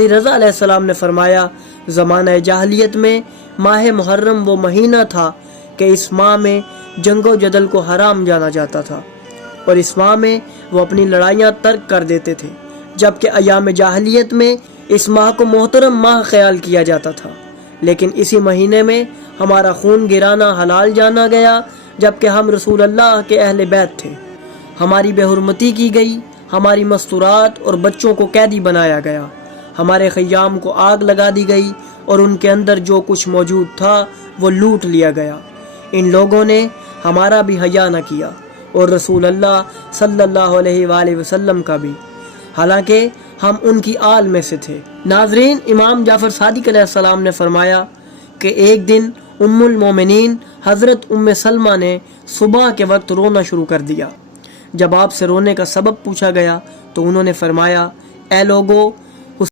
रज़ा अलैहिस्सलाम ने फरमाया, ज़माना जाहलियत में माह मुहर्रम वो महीना था कि इस माह में जंगो जदल को हराम जाना जाता था और इस माह में वो अपनी लड़ाइयाँ तर्क कर देते थे, जबकि अयाम जाहलियत में इस माह को मोहतरम माह ख्याल किया जाता था। लेकिन इसी महीने में हमारा खून गिराना हलाल जाना गया, जबकि हम रसूल अल्लाह के अहले बैत थे। हमारी बेहुरमती की गई, हमारी मस्तूरात और बच्चों को कैदी बनाया गया, हमारे ख़याम को आग लगा दी गई और उनके अंदर जो कुछ मौजूद था वो लूट लिया गया। इन लोगों ने हमारा भी हया न किया और रसूल अल्लाह सल्लल्लाहु अलैहि वसल्लम का भी, हालांकि हम उनकी आल में से थे। नाज़रीन, इमाम जाफ़र सादिक अलैहिस्सलाम ने फरमाया कि एक दिन उम्मुल मोमिनीन हज़रत उम्मे सलमा ने सुबह के वक्त रोना शुरू कर दिया। जब आपसे रोने का सबब पूछा गया तो उन्होंने फरमाया, ए लोगो,